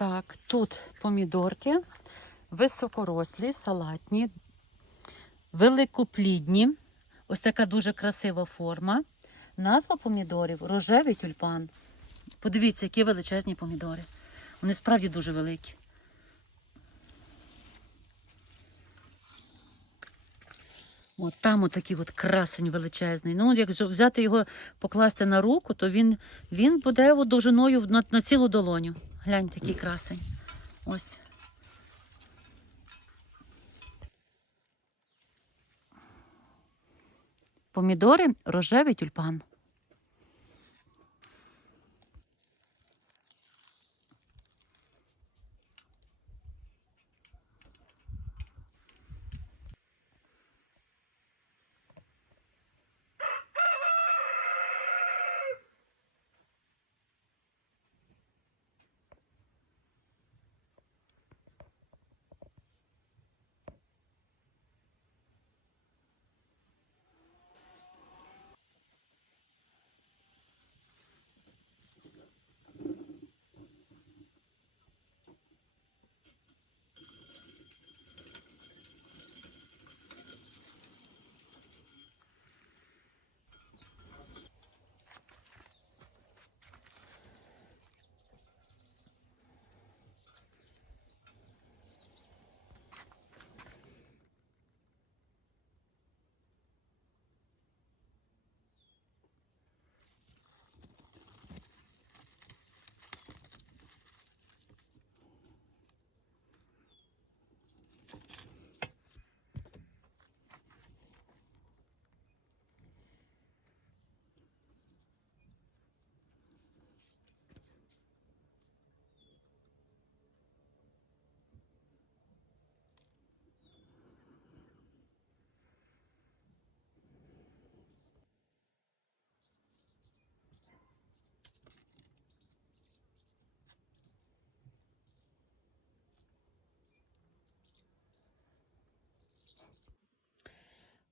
Так, тут помідорки високорослі, салатні, великоплідні. Ось така дуже красива форма. Назва помідорів рожевий тюльпан. Подивіться, які величезні помідори. Вони справді дуже великі. От там отакий от красень величезний. Ну, як взяти його, покласти на руку, то він, він буде от довжиною на, на цілу долоню. Глянь, такий красень. Ось. Помідори рожевий тюльпан.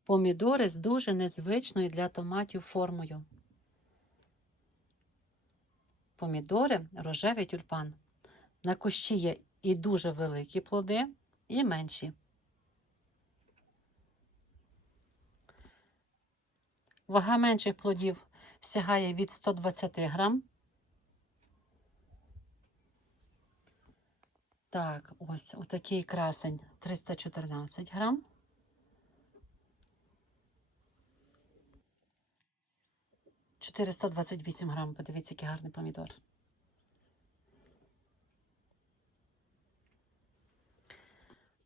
Помідори з дуже незвичною для томатів формою. Помідори рожевий тюльпан. На кущі є і дуже великі плоди, і менші. Вага менших плодів сягає від 120 грам. Так, ось отакий красень 314 грам. – 428 грам. Подивіться, який гарний помідор.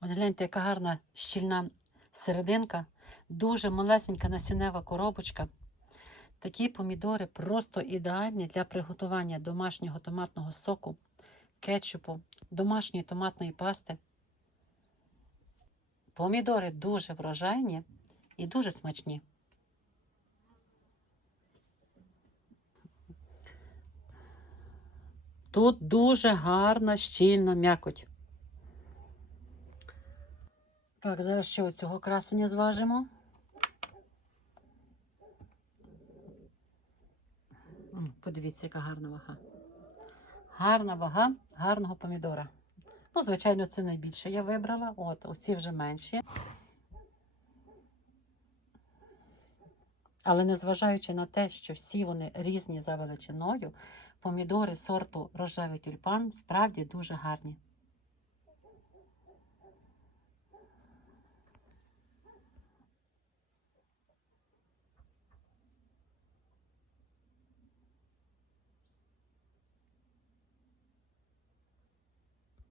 От гляньте, яка гарна щільна серединка, дуже малесенька насінева коробочка. Такі помідори просто ідеальні для приготування домашнього томатного соку, кетчупу, домашньої томатної пасти. Помідори дуже врожайні і дуже смачні. Тут дуже гарна, щільна м'якоть. Так, зараз ще оцього красення зважимо. Подивіться, яка гарна вага. Гарна вага гарного помідора. Ну, звичайно, це найбільше я вибрала. От, оці вже менші. Але незважаючи на те, що всі вони різні за величиною, помідори сорту рожевий тюльпан справді дуже гарні.